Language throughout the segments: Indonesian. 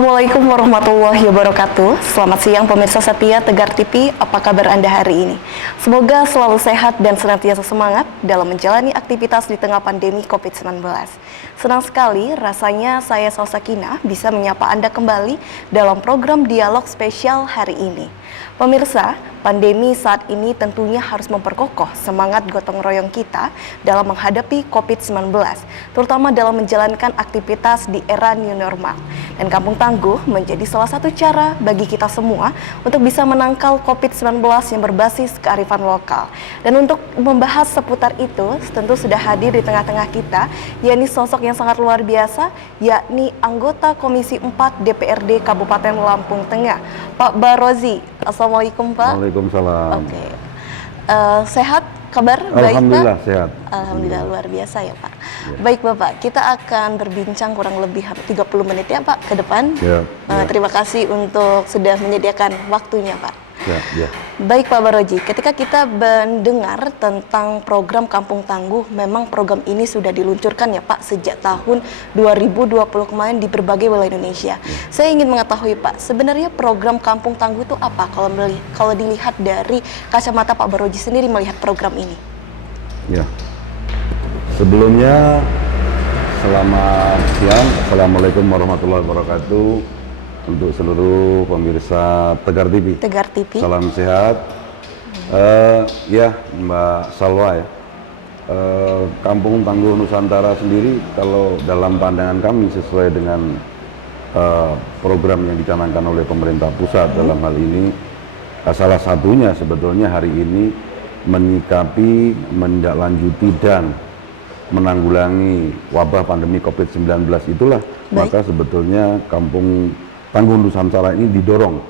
Assalamualaikum warahmatullahi wabarakatuh. Selamat siang pemirsa setia Tegar TV, apa kabar Anda hari ini? Semoga selalu sehat dan senantiasa semangat dalam menjalani aktivitas di tengah pandemi COVID-19. Senang sekali rasanya saya Salsakina bisa menyapa Anda kembali dalam program dialog spesial hari ini. Pemirsa, pandemi saat ini tentunya harus memperkokoh semangat gotong royong kita dalam menghadapi COVID-19, terutama dalam menjalankan aktivitas di era new normal. Dan Kampung Tangguh menjadi salah satu cara bagi kita semua untuk bisa menangkal COVID-19 yang berbasis kearifan lokal. Dan untuk membahas seputar itu, tentu sudah hadir di tengah-tengah kita, yakni sosok yang sangat luar biasa, yakni anggota Komisi 4 DPRD Kabupaten Lampung Tengah, Pak Barozi. Assalamualaikum Pak. Waalaikumsalam. Oke. Sehat? Kabar baik Pak? Alhamdulillah sehat. Alhamdulillah luar biasa ya Pak. Ya. Baik Bapak, kita akan berbincang kurang lebih 30 menit ya Pak ke depan. Ya, ya. Terima kasih untuk sudah menyediakan waktunya Pak. Ya, ya. Baik Pak Baroji, ketika kita mendengar tentang program Kampung Tangguh, memang program ini sudah diluncurkan ya Pak sejak tahun 2020 kemarin di berbagai wilayah Indonesia. Saya ingin mengetahui Pak, sebenarnya program Kampung Tangguh itu apa kalau dilihat dari kacamata Pak Baroji sendiri melihat program ini? Ya. Sebelumnya selamat siang, Assalamualaikum warahmatullahi wabarakatuh. Untuk seluruh pemirsa Tegar TV. Tegar TV. Salam sehat. Ya Mbak Salwa ya. Kampung Tangguh Nusantara sendiri kalau dalam pandangan kami sesuai dengan program yang dicanangkan oleh pemerintah pusat dalam hal ini, salah satunya sebetulnya hari ini menyikapi, menindaklanjuti dan menanggulangi wabah pandemi COVID-19 itulah. Baik. Maka sebetulnya Kampung Tangguh Nusantara ini didorong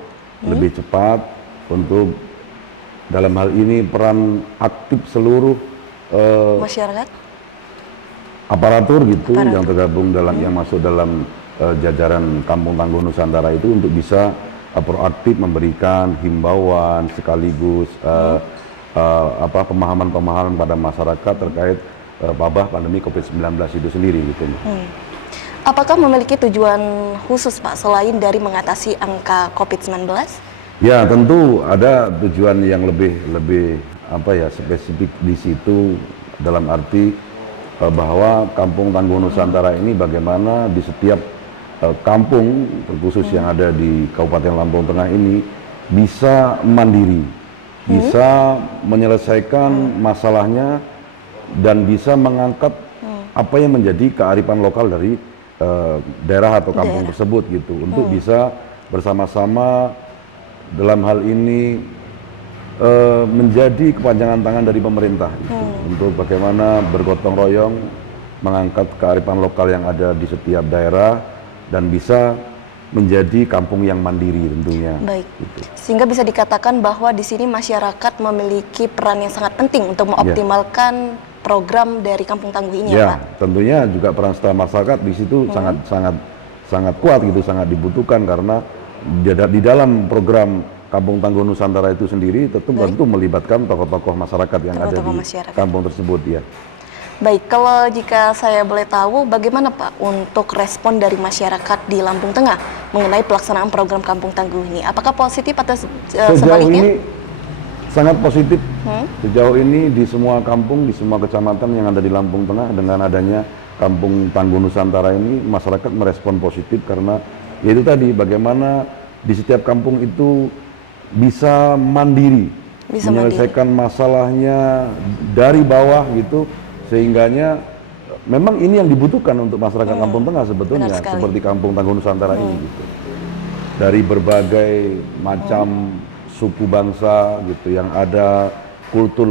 lebih cepat untuk dalam hal ini peran aktif seluruh masyarakat, aparatur gitu yang tergabung dalam yang masuk dalam jajaran Kampung Tangguh Nusantara itu untuk bisa proaktif memberikan himbauan sekaligus pemahaman-pemahaman pada masyarakat terkait wabah pandemi COVID-19 itu sendiri gitu. Apakah memiliki tujuan khusus Pak selain dari mengatasi angka COVID-19? Ya tentu ada tujuan yang lebih spesifik di situ, dalam arti bahwa Kampung Tangguh Nusantara ini bagaimana di setiap kampung terkhusus yang ada di Kabupaten Lampung Tengah ini bisa mandiri, bisa menyelesaikan masalahnya dan bisa mengangkat apa yang menjadi kearifan lokal dari daerah atau kampung tersebut gitu, untuk bisa bersama-sama dalam hal ini menjadi kepanjangan tangan dari pemerintah gitu, untuk bagaimana bergotong royong mengangkat kearifan lokal yang ada di setiap daerah dan bisa menjadi kampung yang mandiri tentunya. Baik. Gitu. Sehingga bisa dikatakan bahwa di sini masyarakat memiliki peran yang sangat penting untuk mengoptimalkan program dari Kampung Tangguh ini ya Pak? Tentunya juga peran serta masyarakat di situ sangat kuat gitu, sangat dibutuhkan karena di dalam program Kampung Tangguh Nusantara itu sendiri tentu melibatkan tokoh-tokoh masyarakat yang ada di kampung tersebut ya. Baik, kalau jika saya boleh tahu bagaimana Pak untuk respon dari masyarakat di Lampung Tengah mengenai pelaksanaan program Kampung Tangguh ini? Apakah positif atau sebaliknya? Sejauh ini sangat positif. Sejauh ini di semua kampung, di semua kecamatan yang ada di Lampung Tengah dengan adanya Kampung Tangguh Nusantara ini, masyarakat merespon positif karena yaitu tadi bagaimana di setiap kampung itu bisa mandiri, menyelesaikan masalahnya dari bawah gitu, sehingganya memang ini yang dibutuhkan untuk masyarakat Lampung Tengah sebetulnya, seperti Kampung Tangguh Nusantara ini gitu. Dari berbagai macam suku bangsa gitu yang ada, kultur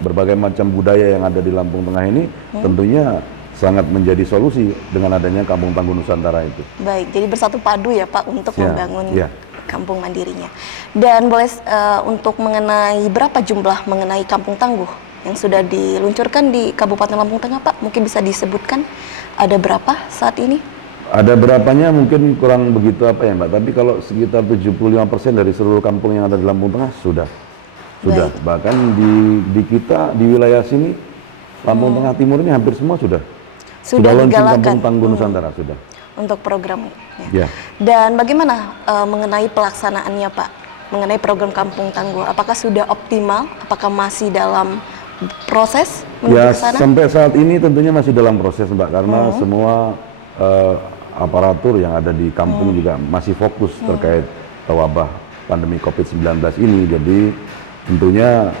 berbagai macam budaya yang ada di Lampung Tengah ini tentunya sangat menjadi solusi dengan adanya Kampung Tangguh Nusantara itu. Baik, jadi bersatu padu ya Pak untuk membangun kampung mandirinya. Dan boleh untuk mengenai berapa jumlah mengenai Kampung Tangguh yang sudah diluncurkan di Kabupaten Lampung Tengah Pak, mungkin bisa disebutkan ada berapa saat ini? Ada berapanya mungkin kurang begitu ya Mbak, tapi kalau sekitar 75% dari seluruh kampung yang ada di Lampung Tengah sudah. Bahkan di kita di wilayah sini Lampung Tengah Timur ini hampir semua sudah launching Kampung Tangguh Nusantara sudah. untuk program. Ya. Dan bagaimana mengenai pelaksanaannya Pak? Mengenai program Kampung Tangguh, apakah sudah optimal? Apakah masih dalam proses menuju Ya, ke sana? sampai saat ini tentunya masih dalam proses Mbak, karena semua aparatur yang ada di kampung juga masih fokus terkait wabah pandemi COVID-19 ini. Jadi tentunya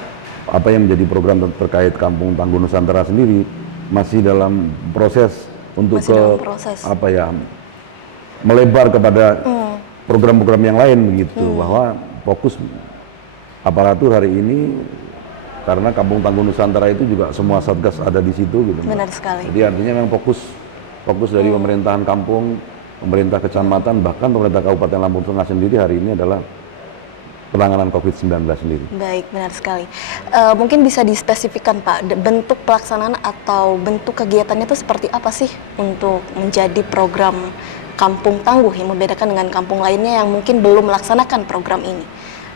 apa yang menjadi program terkait Kampung Tangguh Nusantara sendiri masih dalam proses untuk Masih dalam proses. apa ya, melebar kepada program-program yang lain begitu, bahwa fokus aparatur hari ini karena Kampung Tangguh Nusantara itu juga semua satgas ada di situ gitu. Benar sekali. Jadi artinya memang fokus dari pemerintahan kampung, pemerintah kecamatan, bahkan pemerintah Kabupaten Lampung Tengah sendiri hari ini adalah penanganan COVID-19 sendiri. Baik, benar sekali. Mungkin bisa dispesifikkan Pak, bentuk pelaksanaan atau bentuk kegiatannya itu seperti apa sih untuk menjadi program Kampung Tangguh yang membedakan dengan kampung lainnya yang mungkin belum melaksanakan program ini?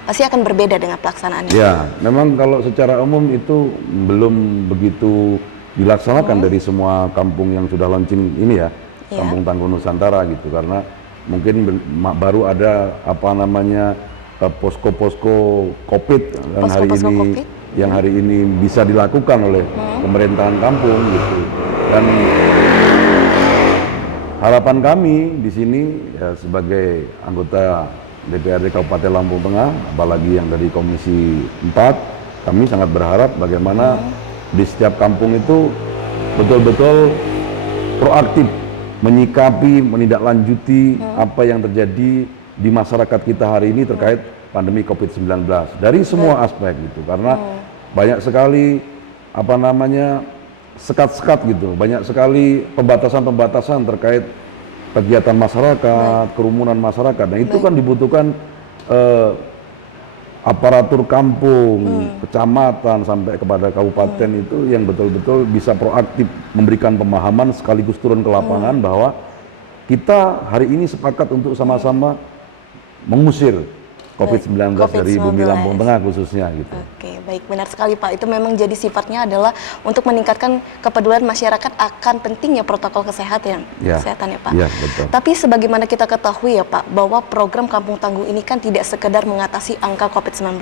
Pasti akan berbeda dengan pelaksanaannya. Ya, memang kalau secara umum itu belum begitu dilaksanakan dari semua kampung yang sudah launching ini ya, Kampung Tangguh Nusantara gitu, karena mungkin baru ada apa namanya posko-posko COVID yang hari ini COVID. yang hari ini bisa dilakukan oleh pemerintahan kampung gitu. Dan harapan kami di sini ya, sebagai anggota DPRD Kabupaten Lampung Tengah, apalagi yang dari Komisi 4, kami sangat berharap bagaimana di setiap kampung itu betul-betul proaktif menyikapi, menindaklanjuti apa yang terjadi di masyarakat kita hari ini terkait pandemi COVID-19 dari semua aspek gitu, karena banyak sekali apa namanya sekat-sekat gitu, banyak sekali pembatasan-pembatasan terkait kegiatan masyarakat, kerumunan masyarakat. Nah itu kan dibutuhkan aparatur kampung, kecamatan sampai kepada kabupaten itu yang betul-betul bisa proaktif memberikan pemahaman sekaligus turun ke lapangan bahwa kita hari ini sepakat untuk sama-sama mengusir COVID-19 dari bumi Lampung Tengah khususnya gitu. Oke, baik, benar sekali Pak. Itu memang jadi sifatnya adalah untuk meningkatkan kepedulian masyarakat akan pentingnya protokol kesehatan ya Pak. Ya, betul. Tapi sebagaimana kita ketahui ya Pak, bahwa program Kampung Tangguh ini kan tidak sekedar mengatasi angka COVID-19,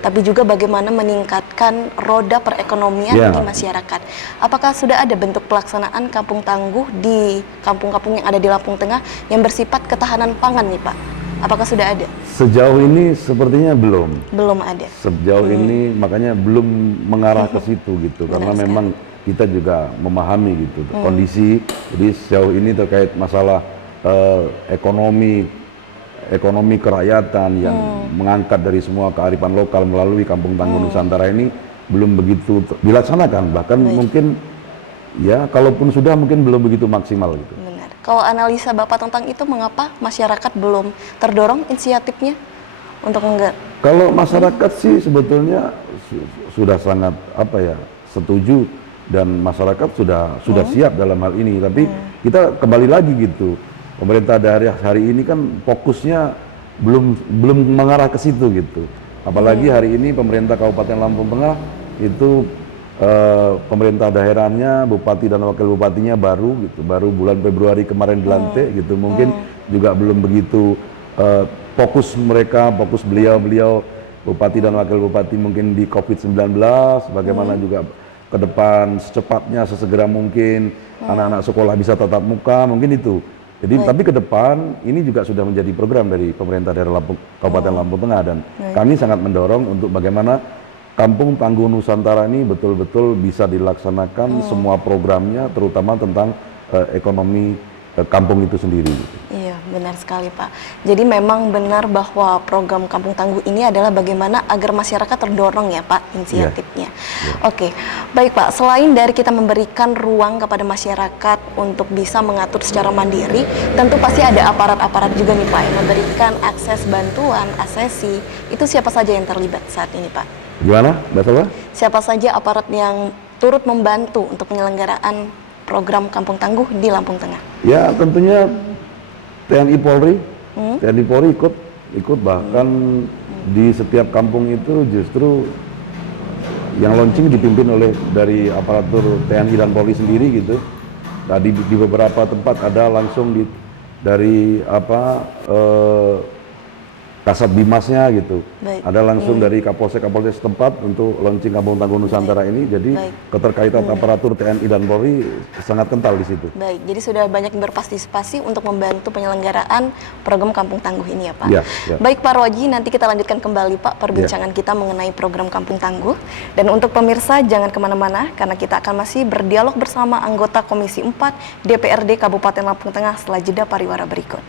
tapi juga bagaimana meningkatkan roda perekonomian di masyarakat. Apakah sudah ada bentuk pelaksanaan Kampung Tangguh di kampung-kampung yang ada di Lampung Tengah yang bersifat ketahanan pangan nih Pak? Apakah sudah ada? Sejauh ini sepertinya belum. Belum ada. Sejauh ini makanya belum mengarah ke situ gitu, karena memang kita juga memahami gitu kondisi. Jadi sejauh ini terkait masalah ekonomi kerakyatan yang mengangkat dari semua kearifan lokal melalui Kampung Tangguh Nusantara ini belum begitu dilaksanakan. Bahkan mungkin ya kalaupun sudah mungkin belum begitu maksimal gitu. Kalau analisa Bapak tentang itu, mengapa masyarakat belum terdorong inisiatifnya untuk enggak? Kalau masyarakat sih sebetulnya sudah sangat setuju, dan masyarakat sudah siap dalam hal ini. Tapi kita kembali lagi gitu, pemerintah dari hari ini kan fokusnya belum mengarah ke situ gitu. Apalagi hari ini pemerintah Kabupaten Lampung Tengah itu pemerintah daerahnya, bupati dan wakil bupatinya baru bulan Februari kemarin dilantik gitu, mungkin juga belum begitu fokus beliau bupati dan wakil bupati mungkin di COVID-19, bagaimana juga ke depan secepatnya sesegera mungkin anak-anak sekolah bisa tatap muka, mungkin itu. Jadi tapi ke depan ini juga sudah menjadi program dari pemerintah daerah Kabupaten Lampung Tengah, dan kami sangat mendorong untuk bagaimana Kampung Tangguh Nusantara ini betul-betul bisa dilaksanakan semua programnya, terutama tentang ekonomi kampung itu sendiri. Iya, benar sekali Pak. Jadi memang benar bahwa program Kampung Tangguh ini adalah bagaimana agar masyarakat terdorong ya Pak inisiatifnya. Oke, baik Pak. Selain dari kita memberikan ruang kepada masyarakat untuk bisa mengatur secara mandiri, tentu pasti ada aparat-aparat juga nih Pak yang memberikan akses bantuan, aksesi. Itu siapa saja yang terlibat saat ini Pak? Gimana, Mbak Salwa? Siapa saja aparat yang turut membantu untuk penyelenggaraan program Kampung Tangguh di Lampung Tengah? Ya, tentunya TNI Polri. TNI Polri ikut bahkan di setiap kampung itu justru yang launching dipimpin oleh dari aparatur TNI dan Polri sendiri gitu. Tadi di beberapa tempat ada langsung dari Kasat Bimasnya gitu. Baik. Ada langsung dari Kapolsek setempat untuk launching Kampung Tangguh Nusantara ini. Jadi keterkaitan aparatur TNI dan Polri sangat kental di situ. Baik, jadi sudah banyak yang berpartisipasi untuk membantu penyelenggaraan program Kampung Tangguh ini ya Pak. Ya. Baik Pak Roji, nanti kita lanjutkan kembali Pak perbincangan kita mengenai program Kampung Tangguh. Dan untuk pemirsa jangan kemana-mana karena kita akan masih berdialog bersama anggota Komisi 4 DPRD Kabupaten Lampung Tengah setelah jeda pariwara berikut.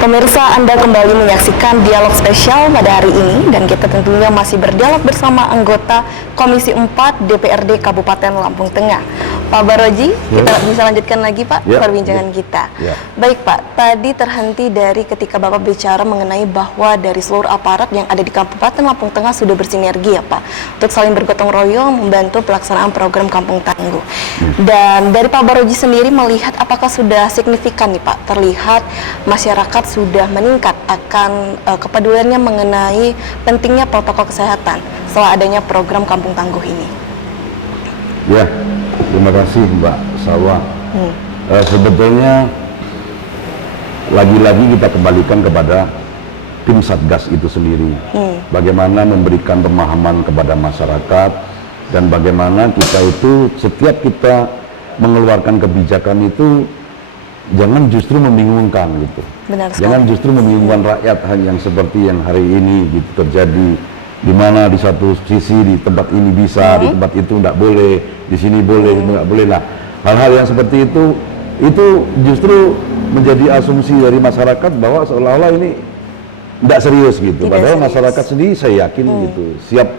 Pemirsa, Anda kembali menyaksikan dialog spesial pada hari ini dan kita tentunya masih berdialog bersama anggota Komisi 4 DPRD Kabupaten Lampung Tengah. Pak Baroji, kita bisa lanjutkan lagi Pak perbincangan kita. Baik Pak, tadi terhenti dari ketika Bapak bicara mengenai bahwa dari seluruh aparat yang ada di Kabupaten Lampung Tengah sudah bersinergi ya Pak, untuk saling bergotong royong membantu pelaksanaan program Kampung Tangguh. Dan dari Pak Baroji sendiri melihat apakah sudah signifikan nih Pak, terlihat masyarakat sudah meningkat akan kepeduliannya mengenai pentingnya protokol kesehatan setelah adanya program Kampung Tangguh ini. Ya, terima kasih Mbak Salwa. Sebetulnya lagi-lagi kita kembalikan kepada tim Satgas itu sendiri. Bagaimana memberikan pemahaman kepada masyarakat dan bagaimana kita itu setiap kita mengeluarkan kebijakan itu jangan justru membingungkan gitu. Jangan justru membingungkan rakyat yang seperti yang hari ini gitu terjadi, di mana di satu sisi di tempat ini bisa, di tempat itu tidak boleh, di sini boleh, itu nggak boleh. Nah, hal-hal yang seperti itu justru menjadi asumsi dari masyarakat bahwa seolah-olah ini tidak serius gitu. Padahal masyarakat sendiri saya yakin gitu siap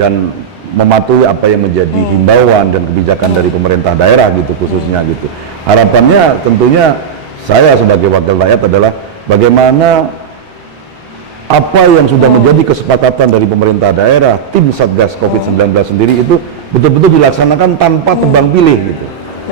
dan mematuhi apa yang menjadi himbauan dan kebijakan dari pemerintah daerah gitu khususnya gitu. Harapannya tentunya saya sebagai wakil rakyat adalah bagaimana apa yang sudah menjadi kesepakatan dari pemerintah daerah, tim Satgas COVID-19 sendiri itu betul-betul dilaksanakan tanpa tebang pilih gitu.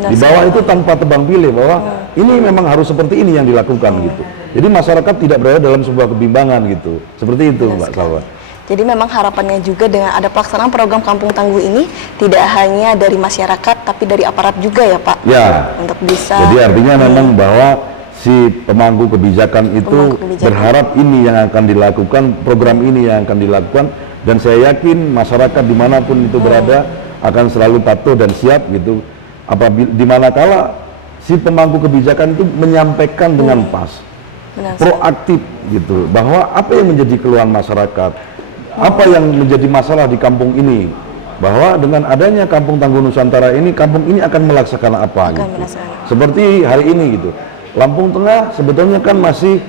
Di bawah itu tanpa tebang pilih bahwa ini memang harus seperti ini yang dilakukan gitu. Jadi masyarakat tidak berada dalam sebuah kebimbangan gitu. Seperti itu Mbak Salwa. Jadi memang harapannya juga dengan ada pelaksanaan program Kampung Tangguh ini tidak hanya dari masyarakat tapi dari aparat juga ya Pak. Ya. Untuk bisa. Jadi artinya memang bahwa si pemangku kebijakan itu berharap ini yang akan dilakukan, program ini yang akan dilakukan, dan saya yakin masyarakat dimanapun itu berada akan selalu patuh dan siap gitu. Apabila dimanakala si pemangku kebijakan itu menyampaikan dengan pas, proaktif gitu, bahwa apa yang menjadi keluhan masyarakat, apa yang menjadi masalah di kampung ini, bahwa dengan adanya Kampung Tangguh Nusantara ini, kampung ini akan melaksanakan apa gitu. Seperti hari ini gitu. Lampung Tengah sebetulnya kan masih,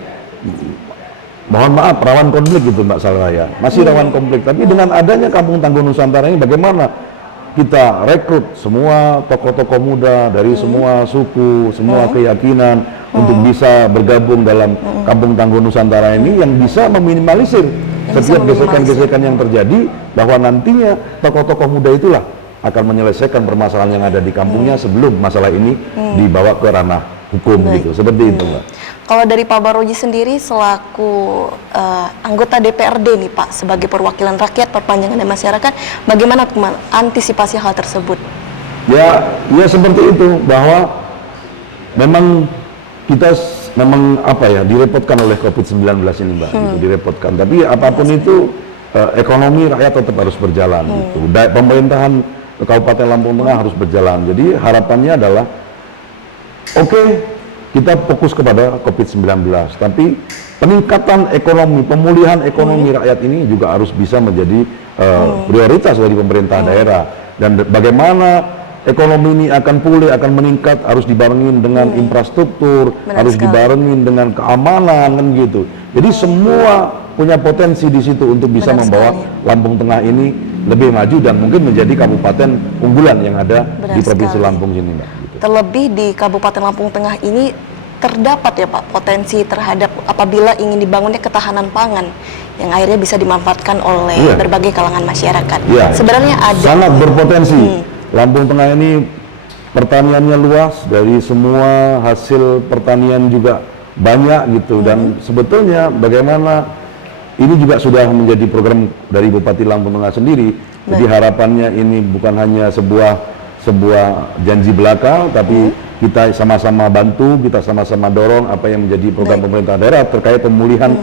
mohon maaf, rawan konflik gitu Mbak Salwa ya, masih rawan konflik. Tapi dengan adanya Kampung Tangguh Nusantara ini, bagaimana kita rekrut semua tokoh-tokoh muda dari semua suku, semua keyakinan untuk bisa bergabung dalam Kampung Tangguh Nusantara ini yang bisa meminimalisir setiap gesekan-gesekan yang terjadi, bahwa nantinya tokoh-tokoh muda itulah akan menyelesaikan permasalahan yang ada di kampungnya sebelum masalah ini dibawa ke ranah hukum gitu, seperti itu Mbak. Kalau dari Pak Baroji sendiri selaku anggota DPRD nih Pak, sebagai perwakilan rakyat, perpanjangan dari masyarakat, bagaimana antisipasi hal tersebut? Ya seperti itu, bahwa memang kita direpotkan oleh COVID-19 ini Mbak, gitu, direpotkan. Tapi apapun itu ekonomi rakyat tetap harus berjalan gitu. Pemerintahan Kabupaten Lampung Tengah harus berjalan. Jadi harapannya adalah kita fokus kepada COVID-19, tapi peningkatan ekonomi, pemulihan ekonomi rakyat ini juga harus bisa menjadi prioritas dari pemerintah daerah. Dan bagaimana ekonomi ini akan pulih, akan meningkat, harus dibarengin dengan infrastruktur, harus dibarengin dengan keamanan kan gitu. Jadi semua punya potensi di situ untuk bisa membawa Lampung Tengah ini lebih maju dan mungkin menjadi kabupaten unggulan yang ada di Provinsi Lampung sini Mbak. Terlebih di Kabupaten Lampung Tengah ini terdapat ya Pak potensi terhadap apabila ingin dibangunnya ketahanan pangan yang akhirnya bisa dimanfaatkan oleh berbagai kalangan masyarakat. Sebenarnya ada sangat berpotensi. Lampung Tengah ini pertaniannya luas, dari semua hasil pertanian juga banyak gitu, dan sebetulnya bagaimana ini juga sudah menjadi program dari Bupati Lampung Tengah sendiri. Jadi harapannya ini bukan hanya sebuah janji belaka, tapi kita sama-sama bantu, kita sama-sama dorong apa yang menjadi program pemerintah daerah terkait pemulihan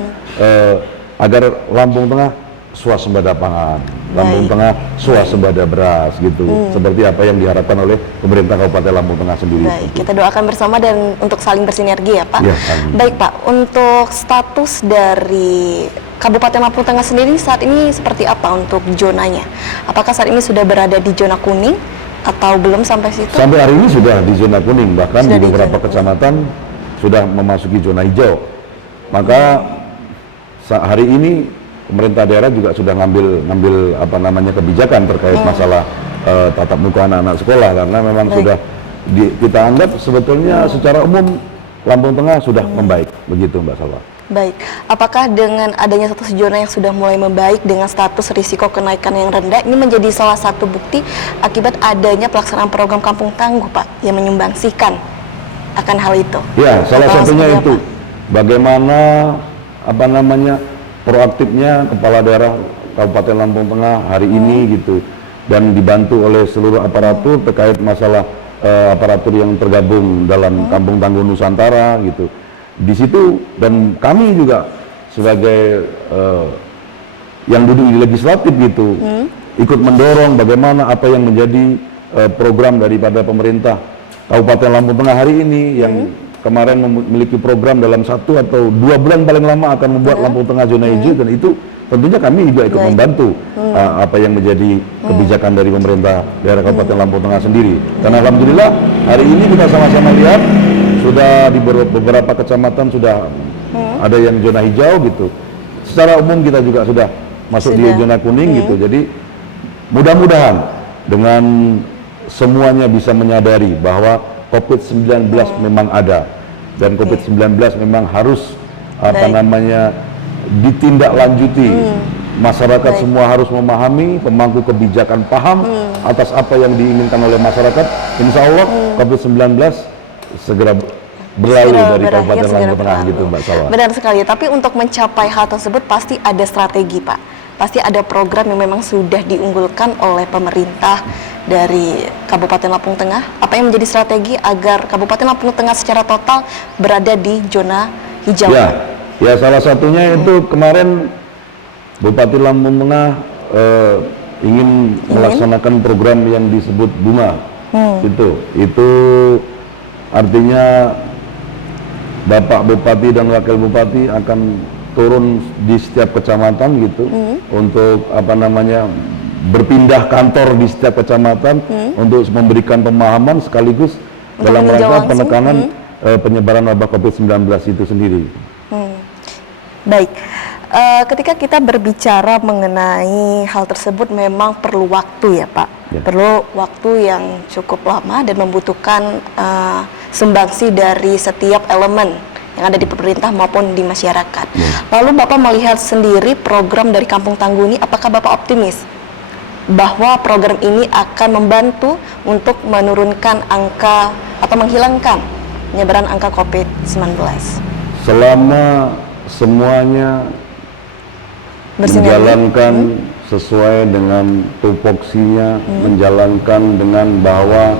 agar Lampung Tengah swasembada pangan, Lampung Tengah swasembada beras gitu, seperti apa yang diharapkan oleh pemerintah Kabupaten Lampung Tengah sendiri. Baik, kita doakan bersama dan untuk saling bersinergi ya Pak. Ya, baik Pak, untuk status dari Kabupaten Lampung Tengah sendiri saat ini seperti apa untuk zonanya? Apakah saat ini sudah berada di zona kuning atau belum sampai situ? Sampai hari ini sudah di zona kuning, bahkan sudah di beberapa kecamatan sudah memasuki zona hijau. Maka hari ini pemerintah daerah juga sudah ngambil apa namanya kebijakan terkait masalah tatap muka anak-anak sekolah, karena memang sudah kita anggap sebetulnya secara umum Lampung Tengah sudah membaik, begitu Mbak Salwa. Baik, apakah dengan adanya status zona yang sudah mulai membaik dengan status risiko kenaikan yang rendah, ini menjadi salah satu bukti akibat adanya pelaksanaan program Kampung Tangguh Pak yang menyumbangsikan akan hal itu? Ya, salah satunya itu bagaimana apa namanya proaktifnya Kepala Daerah Kabupaten Lampung Tengah hari ini gitu, dan dibantu oleh seluruh aparatur terkait masalah aparatur yang tergabung dalam Kampung Tangguh Nusantara gitu. Di situ, dan kami juga sebagai yang duduk di legislatif gitu ikut mendorong bagaimana apa yang menjadi program daripada pemerintah Kabupaten Lampung Tengah hari ini yang kemarin memiliki program dalam 1 atau 2 bulan paling lama akan membuat Lampung Tengah zona hijau, dan itu tentunya kami juga ikut membantu apa yang menjadi kebijakan dari pemerintah daerah Kabupaten Lampung Tengah sendiri. Dan alhamdulillah hari ini kita sama-sama lihat sudah di beberapa kecamatan sudah ada yang zona hijau gitu. Secara umum kita juga sudah masuk di zona kuning gitu. Jadi mudah-mudahan dengan semuanya bisa menyadari bahwa COVID-19 memang ada, dan COVID-19 memang harus apa namanya ditindaklanjuti. Masyarakat semua harus memahami, pemangku kebijakan paham atas apa yang diinginkan oleh masyarakat. Insya Allah COVID-19 segera berlalu dari Kabupaten Lampung Tengah gitu Mbak Salwa. Benar sekali, tapi untuk mencapai hal tersebut pasti ada strategi Pak. Pasti ada program yang memang sudah diunggulkan oleh pemerintah dari Kabupaten Lampung Tengah. Apa yang menjadi strategi agar Kabupaten Lampung Tengah secara total berada di zona hijau? Ya salah satunya itu kemarin Bupati Lampung Tengah ingin melaksanakan program yang disebut bunga. Itu artinya Bapak Bupati dan Wakil Bupati akan turun di setiap kecamatan gitu untuk apa namanya berpindah kantor di setiap kecamatan untuk memberikan pemahaman sekaligus dalam rangka penekanan penyebaran wabah COVID-19 itu sendiri. Baik, ketika kita berbicara mengenai hal tersebut memang perlu waktu ya Pak, perlu waktu yang cukup lama dan membutuhkan sumbangsi dari setiap elemen yang ada di pemerintah maupun di masyarakat. Lalu Bapak melihat sendiri program dari Kampung Tangguh ini, apakah Bapak optimis bahwa program ini akan membantu untuk menurunkan angka atau menghilangkan penyebaran angka COVID-19? Selama semuanya menjalankan sesuai dengan tupoksinya, menjalankan dengan bahwa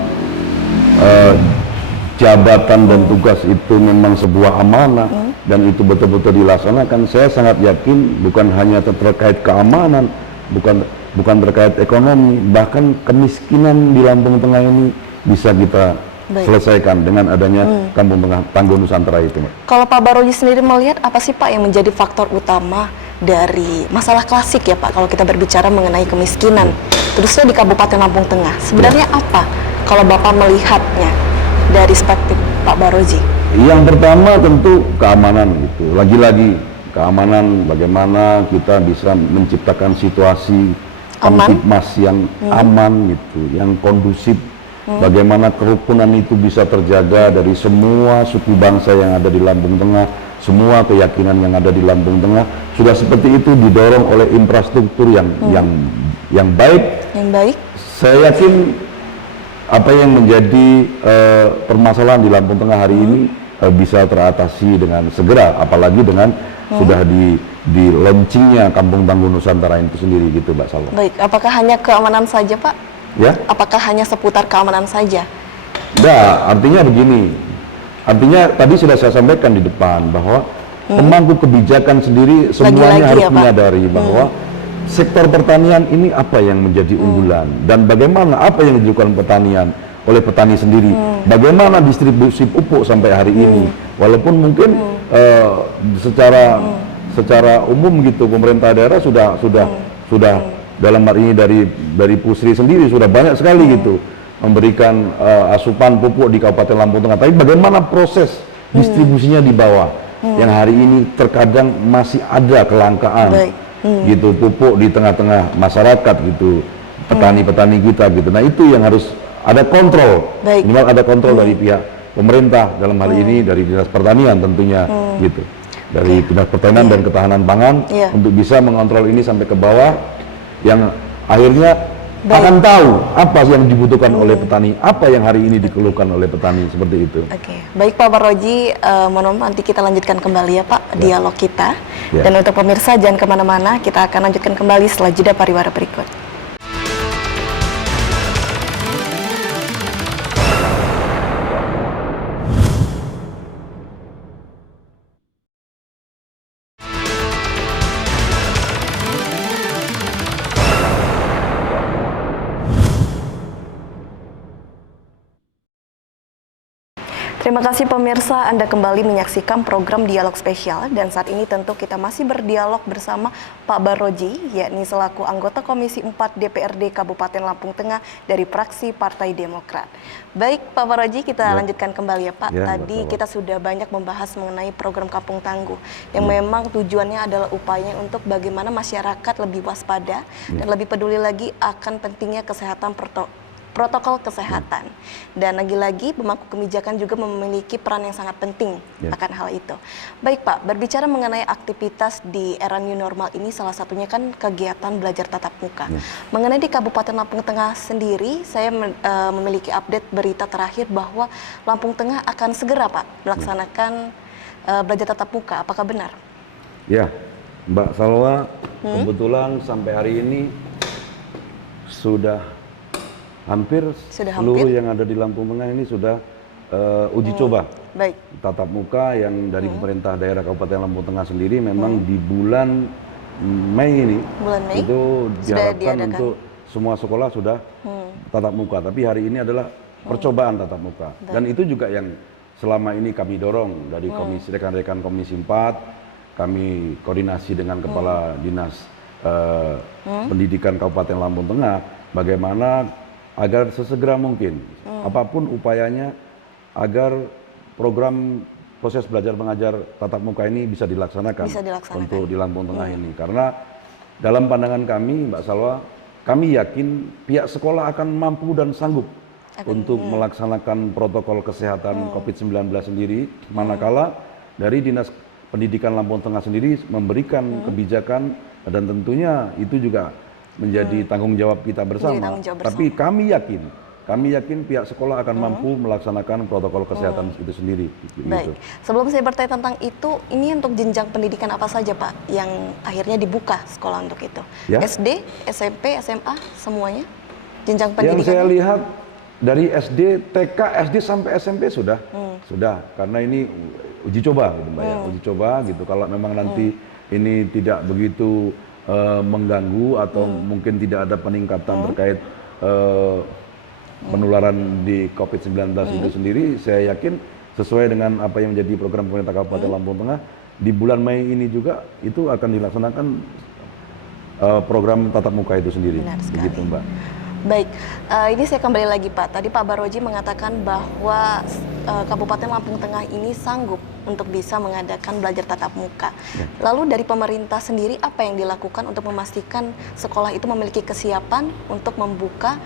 jabatan dan tugas itu memang sebuah amanah dan itu betul-betul dilaksanakan, saya sangat yakin bukan hanya terkait keamanan, bukan terkait ekonomi, bahkan kemiskinan di Lampung Tengah ini bisa kita selesaikan dengan adanya Kampung Tangguh Nusantara itu. Kalau Pak Baroji sendiri melihat apa sih Pak yang menjadi faktor utama dari masalah klasik ya Pak kalau kita berbicara mengenai kemiskinan, terusnya di Kabupaten Lampung Tengah, sebenarnya apa kalau Bapak melihatnya dari perspektif Pak Baroji? Yang pertama tentu keamanan gitu. Lagi-lagi keamanan, bagaimana kita bisa menciptakan situasi kamtipmas yang aman gitu, yang kondusif. Bagaimana kerukunan itu bisa terjaga dari semua suku bangsa yang ada di Lampung Tengah, semua keyakinan yang ada di Lampung Tengah. Sudah seperti itu didorong oleh infrastruktur yang baik. Yang baik. Saya yakin apa yang menjadi permasalahan di Lampung Tengah hari ini bisa teratasi dengan segera, apalagi dengan sudah di launchingnya Kampung Tangguh Nusantara itu sendiri gitu, Mbak Salwa. Baik, apakah hanya keamanan saja, Pak? Ya? Apakah hanya seputar keamanan saja? Nah, artinya begini. Artinya tadi sudah saya sampaikan di depan bahwa pemangku kebijakan sendiri semuanya harus menyadari bahwa sektor pertanian ini apa yang menjadi unggulan dan bagaimana apa yang dilakukan pertanian oleh petani sendiri, bagaimana distribusi pupuk sampai hari ini, walaupun mungkin secara umum gitu pemerintah daerah sudah dalam hari ini dari Pusri sendiri sudah banyak sekali gitu memberikan asupan pupuk di Kabupaten Lampung Tengah, tapi bagaimana proses distribusinya di bawah yang hari ini terkadang masih ada kelangkaan gitu pupuk di tengah-tengah masyarakat gitu, petani-petani kita gitu. Nah itu yang harus ada kontrol, minimal ada kontrol dari pihak pemerintah dalam hal ini dari Dinas Pertanian tentunya gitu, dari Dinas Pertanian dan Ketahanan Pangan untuk bisa mengontrol ini sampai ke bawah yang akhirnya akan tahu apa yang dibutuhkan oleh petani, apa yang hari ini dikeluhkan oleh petani, seperti itu. Oke, baik Pak Baroji, mohon nanti kita lanjutkan kembali ya Pak dialog kita. Dan untuk pemirsa jangan kemana-mana, kita akan lanjutkan kembali setelah jeda pariwara berikut. Terima kasih pemirsa, Anda kembali menyaksikan program Dialog Spesial dan saat ini tentu kita masih berdialog bersama Pak Baroji, yakni selaku anggota Komisi 4 DPRD Kabupaten Lampung Tengah dari fraksi Partai Demokrat. Baik Pak Baroji, kita lanjutkan kembali ya Pak. Tadi kita sudah banyak membahas mengenai program Kampung Tangguh yang memang tujuannya adalah upaya untuk bagaimana masyarakat lebih waspada dan lebih peduli lagi akan pentingnya kesehatan protokol kesehatan. Dan lagi-lagi pemangku kebijakan juga memiliki peran yang sangat penting akan hal itu. Baik Pak, berbicara mengenai aktivitas di era new normal ini, salah satunya kan kegiatan belajar tatap muka. Mengenai di Kabupaten Lampung Tengah sendiri, saya memiliki update berita terakhir bahwa Lampung Tengah akan segera Pak melaksanakan belajar tatap muka. Apakah benar? Ya, Mbak Salwa, kebetulan sampai hari ini sudah hampir seluruh yang ada di Lampung Tengah ini sudah uji coba tatap muka yang dari pemerintah daerah Kabupaten Lampung Tengah sendiri memang di bulan Mei ini itu diharapkan untuk semua sekolah sudah tatap muka, tapi hari ini adalah percobaan tatap muka dan itu juga yang selama ini kami dorong dari rekan-rekan Komisi 4, kami koordinasi dengan Kepala Dinas Pendidikan Kabupaten Lampung Tengah bagaimana agar sesegera mungkin, apapun upayanya, agar program proses belajar mengajar tatap muka ini bisa dilaksanakan untuk di Lampung Tengah ini. Karena dalam pandangan kami, Mbak Salwa, kami yakin pihak sekolah akan mampu dan sanggup untuk melaksanakan protokol kesehatan COVID-19 sendiri, manakala dari Dinas Pendidikan Lampung Tengah sendiri memberikan kebijakan dan tentunya itu juga menjadi tanggung jawab kita bersama. Tapi kami yakin pihak sekolah akan mampu melaksanakan protokol kesehatan itu sendiri. Baik, sebelum saya bertanya tentang itu, ini untuk jenjang pendidikan apa saja Pak yang akhirnya dibuka sekolah untuk itu? SD, SMP, SMA, semuanya? Jenjang pendidikan? Yang saya lihat dari SD, TK, SD sampai SMP sudah, karena ini uji coba gitu Mbak ya, uji coba gitu. Kalau memang nanti ini tidak begitu mengganggu atau mungkin tidak ada peningkatan terkait penularan di COVID-19 itu sendiri, saya yakin sesuai dengan apa yang menjadi program pemerintah Kabupaten Lampung Tengah, di bulan Mei ini juga itu akan dilaksanakan program tatap muka itu sendiri. Begitu Mbak. Baik, ini saya kembali lagi Pak. Tadi Pak Baroji mengatakan bahwa Kabupaten Lampung Tengah ini sanggup untuk bisa mengadakan belajar tatap muka. Lalu dari pemerintah sendiri apa yang dilakukan untuk memastikan sekolah itu memiliki kesiapan untuk membuka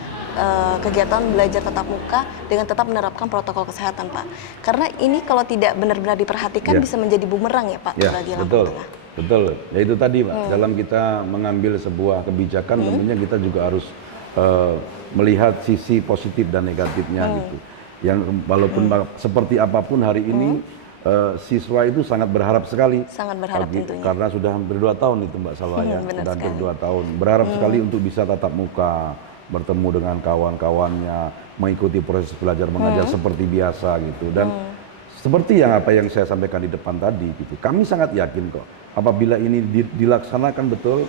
kegiatan belajar tatap muka dengan tetap menerapkan protokol kesehatan Pak? Karena ini kalau tidak benar-benar diperhatikan bisa menjadi bumerang ya Pak bagi Lampung Tengah. Betul, ya itu tadi Pak, dalam kita mengambil sebuah kebijakan tentunya kita juga harus melihat sisi positif dan negatifnya gitu. Yang walaupun seperti apapun hari ini siswa itu sangat berharap sekali. Sangat berharap tentunya. Karena sudah hampir 2 tahun itu Mbak Salwa ya, sudah hampir 2 tahun. Berharap sekali untuk bisa tatap muka, bertemu dengan kawan-kawannya, mengikuti proses belajar mengajar seperti biasa gitu. Dan seperti apa yang saya sampaikan di depan tadi gitu. Kami sangat yakin kok apabila ini dilaksanakan betul,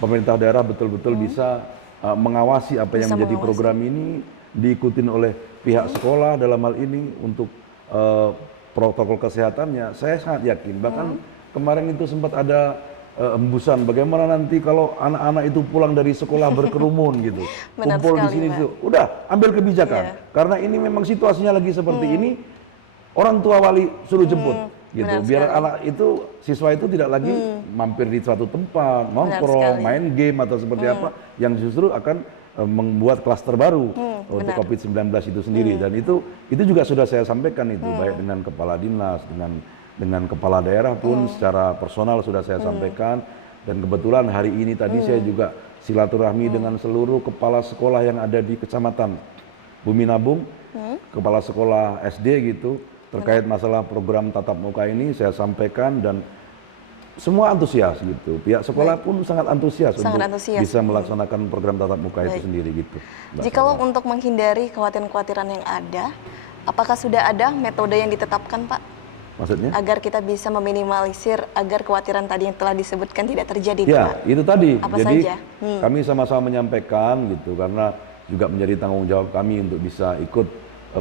pemerintah daerah betul-betul bisa mengawasi apa yang menjadi program ini, diikutin oleh pihak sekolah dalam hal ini untuk protokol kesehatannya. Saya sangat yakin. Bahkan kemarin itu sempat ada embusan bagaimana nanti kalau anak-anak itu pulang dari sekolah berkerumun gitu, kumpul di sini itu, udah ambil kebijakan. Karena ini memang situasinya lagi seperti ini, orang tua wali suruh jemput gitu, biar anak itu, siswa itu tidak lagi mampir di suatu tempat, nongkrong, main game atau seperti apa, yang justru akan membuat klaster baru untuk COVID-19 itu sendiri. Dan itu juga sudah saya sampaikan itu, baik dengan kepala dinas, dengan kepala daerah pun secara personal sudah saya sampaikan. Dan kebetulan hari ini tadi saya juga silaturahmi dengan seluruh kepala sekolah yang ada di Kecamatan Bumi Nabung, kepala sekolah SD gitu, terkait masalah program tatap muka ini saya sampaikan dan semua antusias gitu. Pihak sekolah pun sangat antusias untuk bisa melaksanakan program tatap muka itu sendiri gitu. Jikalau untuk menghindari kekhawatiran-kekhawatiran yang ada, apakah sudah ada metode yang ditetapkan Pak? Maksudnya? Agar kita bisa meminimalisir agar kekhawatiran tadi yang telah disebutkan tidak terjadi. Ya, Pak? itu tadi. Apa jadi saja? kami sama-sama menyampaikan gitu karena juga menjadi tanggung jawab kami untuk bisa ikut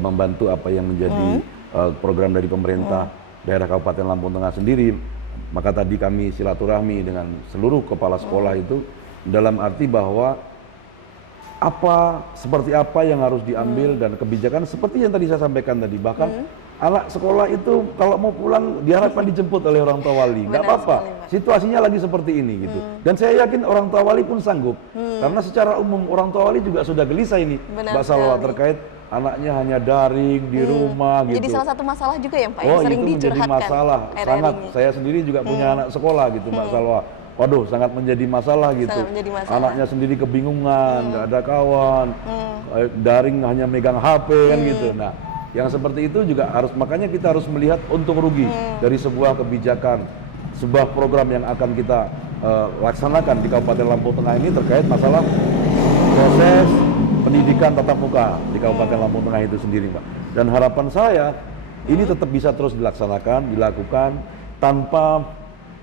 membantu apa yang menjadi program dari pemerintah daerah Kabupaten Lampung Tengah sendiri. Maka tadi kami silaturahmi dengan seluruh kepala sekolah itu dalam arti bahwa seperti apa yang harus diambil dan kebijakan seperti yang tadi saya sampaikan tadi. Bahkan anak sekolah itu kalau mau pulang diharapkan dijemput oleh orang tua wali. Nggak apa-apa, situasinya lagi seperti ini gitu. Dan saya yakin orang tua wali pun sanggup. Karena secara umum orang tua wali juga sudah gelisah ini Mbak Salwa terkait anaknya hanya daring di rumah gitu. Jadi salah satu masalah juga ya Pak, yang sering itu menjadi masalah. Sangat, saya sendiri juga punya anak sekolah gitu Mbak Salwa. Waduh, sangat menjadi masalah gitu. Anaknya sendiri kebingungan, nggak ada kawan, daring hanya megang HP kan gitu. Nah, yang seperti itu juga harus, makanya kita harus melihat untung rugi dari sebuah kebijakan, sebuah program yang akan kita laksanakan di Kabupaten Lampung Tengah ini terkait masalah proses pendidikan tatap muka di Kabupaten Lampung Tengah itu sendiri, Mbak. Dan harapan saya ini tetap bisa terus dilakukan tanpa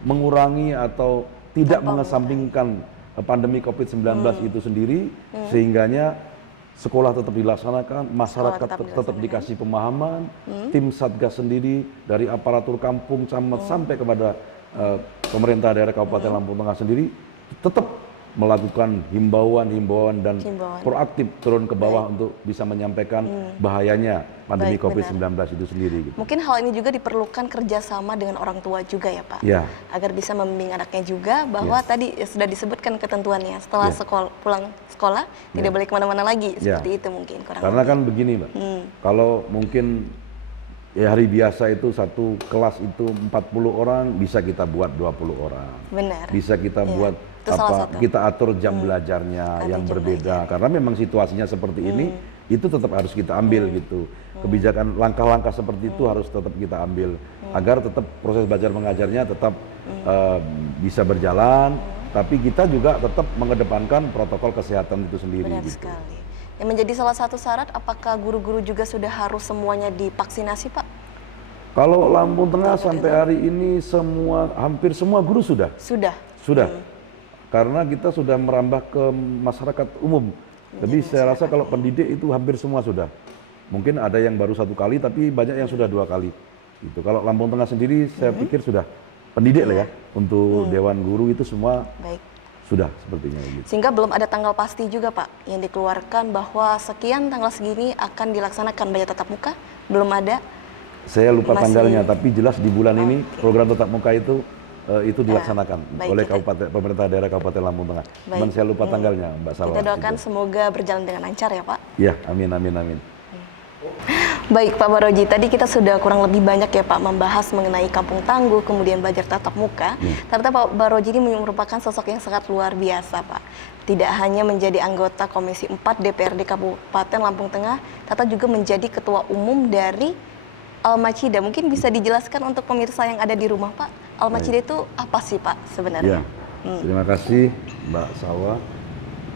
mengurangi atau tidak mengesampingkan pandemi COVID-19 itu sendiri, sehingganya sekolah tetap dilaksanakan, masyarakat tetap dikasih pemahaman, tim Satgas sendiri dari aparatur kampung sampai kepada pemerintah daerah Kabupaten Lampung Tengah sendiri tetap melakukan himbauan dan proaktif turun ke bawah untuk bisa menyampaikan bahayanya pandemi COVID-19 itu sendiri. Gitu. Mungkin hal ini juga diperlukan kerjasama dengan orang tua juga ya Pak, agar bisa membimbing anaknya juga bahwa tadi sudah disebutkan ketentuannya setelah pulang sekolah tidak boleh kemana-mana lagi, seperti itu mungkin. Karena kan begini Mbak, kalau mungkin hari biasa itu satu kelas itu 40 orang, bisa kita buat 20 orang. Benar. Bisa kita buat kita atur jam belajarnya yang berbeda. Karena memang situasinya seperti ini, itu tetap harus kita ambil gitu. Kebijakan langkah-langkah seperti itu harus tetap kita ambil agar tetap proses belajar mengajarnya tetap bisa berjalan, tapi kita juga tetap mengedepankan protokol kesehatan itu sendiri. Benar gitu. sekali. Yang menjadi salah satu syarat, apakah guru-guru juga sudah harus semuanya divaksinasi, Pak? Kalau Lampung Tengah sampai hari ini hampir semua guru sudah. Sudah. Karena kita sudah merambah ke masyarakat umum. Jadi saya rasa kalau pendidik itu hampir semua sudah. Mungkin ada yang baru 1 kali, tapi banyak yang sudah 2 kali. Gitu. Kalau Lampung Tengah sendiri, saya pikir sudah pendidik lah ya. Untuk Dewan Guru itu semua. Sudah sepertinya gitu. Sehingga belum ada tanggal pasti juga Pak yang dikeluarkan bahwa sekian tanggal segini akan dilaksanakan belajar tatap muka, belum ada. Saya lupa tanggalnya, tapi jelas di bulan ini program tatap muka itu dilaksanakan oleh pemerintah daerah Kabupaten Lampung Tengah. Cuman saya lupa tanggalnya, Mbak Salwa. Kita doakan semoga berjalan dengan lancar ya Pak. Ya, amin. Baik Pak Baroji, tadi kita sudah kurang lebih banyak ya Pak membahas mengenai Kampung Tangguh, kemudian belajar tatap muka. Ternyata Pak Baroji ini merupakan sosok yang sangat luar biasa Pak. Tidak hanya menjadi anggota Komisi 4 DPRD Kabupaten Lampung Tengah, ternyata juga menjadi Ketua Umum dari Almacida. Mungkin bisa dijelaskan untuk pemirsa yang ada di rumah Pak, Almacida itu apa sih Pak sebenarnya? Terima kasih Mbak Salwa.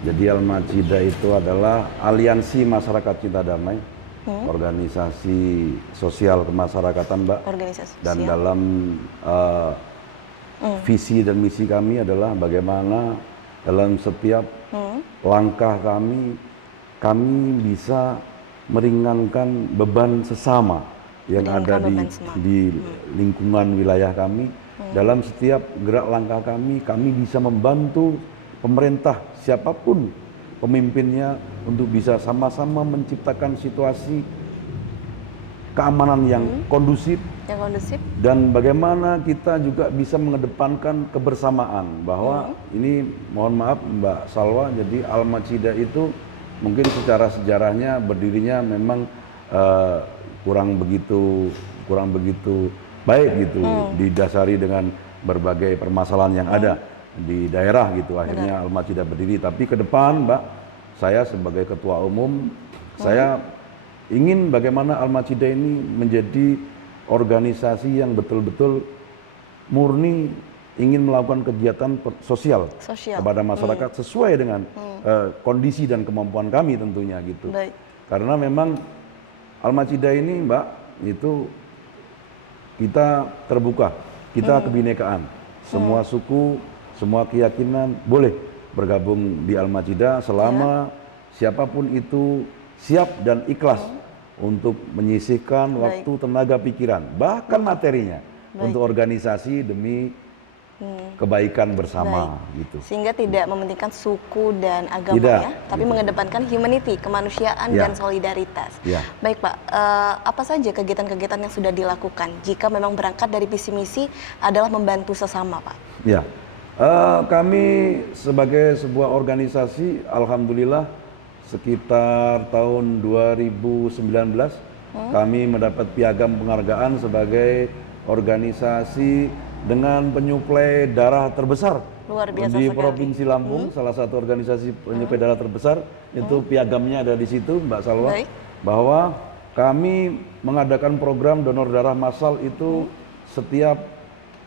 Jadi Almacida itu adalah Aliansi Masyarakat Cinta Damai, organisasi sosial kemasyarakatan Mbak. Organisasi sosial. Dan dalam visi dan misi kami adalah bagaimana dalam setiap langkah kami bisa meringankan beban sesama yang ada di lingkungan wilayah kami. Dalam setiap gerak langkah kami bisa membantu pemerintah siapapun pemimpinnya untuk bisa sama-sama menciptakan situasi keamanan yang kondusif, dan bagaimana kita juga bisa mengedepankan kebersamaan bahwa ini, mohon maaf Mbak Salwa, jadi Almacida itu mungkin secara sejarahnya berdirinya memang kurang begitu baik gitu, didasari dengan berbagai permasalahan yang ada di daerah gitu, akhirnya Almacida berdiri. Tapi ke depan Mbak, saya sebagai ketua umum, saya ingin bagaimana Almacida ini menjadi organisasi yang betul-betul murni ingin melakukan kegiatan sosial kepada masyarakat sesuai dengan kondisi dan kemampuan kami tentunya gitu. Karena memang Almacida ini Mbak, itu kita terbuka, kita kebinekaan, semua suku, semua keyakinan boleh bergabung di Almacida selama siapapun itu siap dan ikhlas untuk menyisihkan waktu, tenaga, pikiran, bahkan materinya untuk organisasi demi kebaikan bersama gitu. Sehingga tidak mementingkan suku dan agama tapi mengedepankan humanity, kemanusiaan dan solidaritas. Baik Pak, apa saja kegiatan-kegiatan yang sudah dilakukan jika memang berangkat dari visi misi adalah membantu sesama Pak? Kami sebagai sebuah organisasi, alhamdulillah sekitar tahun 2019 kami mendapat piagam penghargaan sebagai organisasi dengan penyuplai darah terbesar di Provinsi Lampung. Salah satu organisasi penyuplai darah terbesar, itu piagamnya ada di situ Mbak Salwa. Bahwa kami mengadakan program donor darah massal itu setiap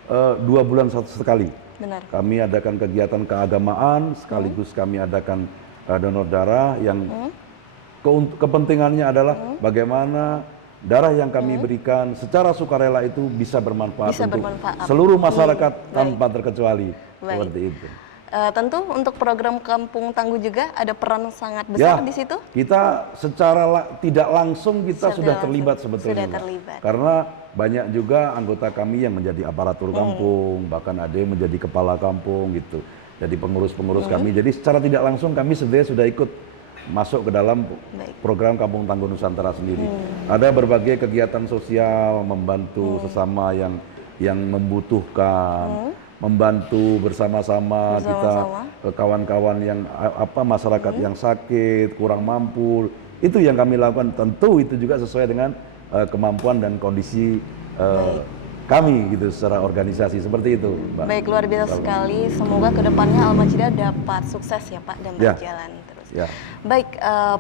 2 bulan sekali. Kami adakan kegiatan keagamaan, sekaligus kami adakan donor darah yang kepentingannya adalah bagaimana darah yang kami berikan secara sukarela itu bisa bermanfaat untuk seluruh masyarakat tanpa terkecuali. Seperti itu. Tentu untuk program Kampung Tangguh juga ada peran sangat besar di situ. Kita secara tidak langsung kita sudah terlibat sebetulnya. Karena banyak juga anggota kami yang menjadi aparatur kampung, bahkan ada yang menjadi kepala kampung gitu. Jadi pengurus-pengurus kami. Jadi secara tidak langsung kami sebenarnya sudah ikut masuk ke dalam program Kampung Tangguh Nusantara sendiri. Ada berbagai kegiatan sosial, membantu sesama yang membutuhkan, membantu bersama-sama kita kawan-kawan yang masyarakat yang sakit, kurang mampu. Itu yang kami lakukan. Tentu itu juga sesuai dengan kemampuan dan kondisi kami gitu secara organisasi, seperti itu Mbak. Baik, luar biasa sekali. Semoga kedepannya Almacida dapat sukses ya Pak dan berjalan terus. Baik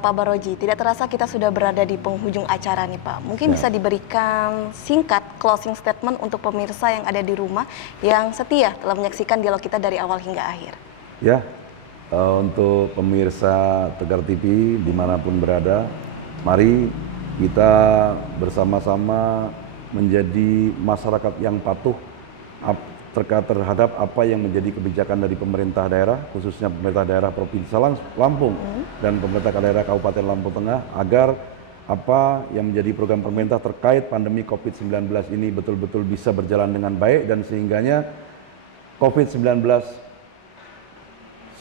Pak Baroji, tidak terasa kita sudah berada di penghujung acara nih Pak. Mungkin bisa diberikan singkat closing statement untuk pemirsa yang ada di rumah yang setia telah menyaksikan dialog kita dari awal hingga akhir. Untuk pemirsa Tegar TV dimanapun berada, mari kita bersama-sama menjadi masyarakat yang patuh terhadap apa yang menjadi kebijakan dari pemerintah daerah, khususnya pemerintah daerah Provinsi Lampung dan pemerintah daerah Kabupaten Lampung Tengah, agar apa yang menjadi program pemerintah terkait pandemi COVID-19 ini betul-betul bisa berjalan dengan baik, dan sehingganya COVID-19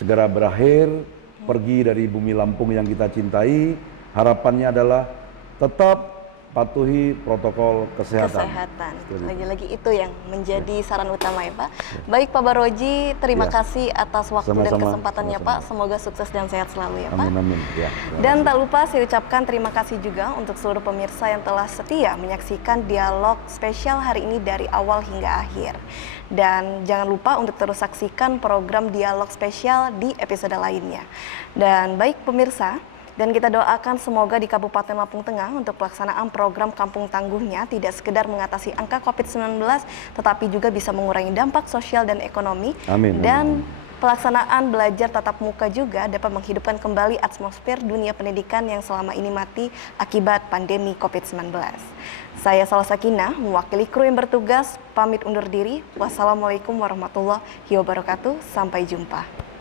segera berakhir, pergi dari bumi Lampung yang kita cintai. Harapannya adalah tetap patuhi protokol kesehatan. Lagi-lagi itu yang menjadi saran utama ya Pak. Baik Pak Baroji, terima kasih atas waktu dan kesempatannya Pak. Semoga sukses dan sehat selalu ya Pak. Amin. Ya, dan tak lupa saya ucapkan terima kasih juga untuk seluruh pemirsa yang telah setia menyaksikan dialog spesial hari ini dari awal hingga akhir. Dan jangan lupa untuk terus saksikan program dialog spesial di episode lainnya. Dan baik pemirsa, dan kita doakan semoga di Kabupaten Lampung Tengah untuk pelaksanaan program Kampung Tangguhnya tidak sekedar mengatasi angka COVID-19, tetapi juga bisa mengurangi dampak sosial dan ekonomi. Amin. Dan pelaksanaan belajar tatap muka juga dapat menghidupkan kembali atmosfer dunia pendidikan yang selama ini mati akibat pandemi COVID-19. Saya Salsa Sakinah, mewakili kru yang bertugas, pamit undur diri. Wassalamualaikum warahmatullahi wabarakatuh. Sampai jumpa.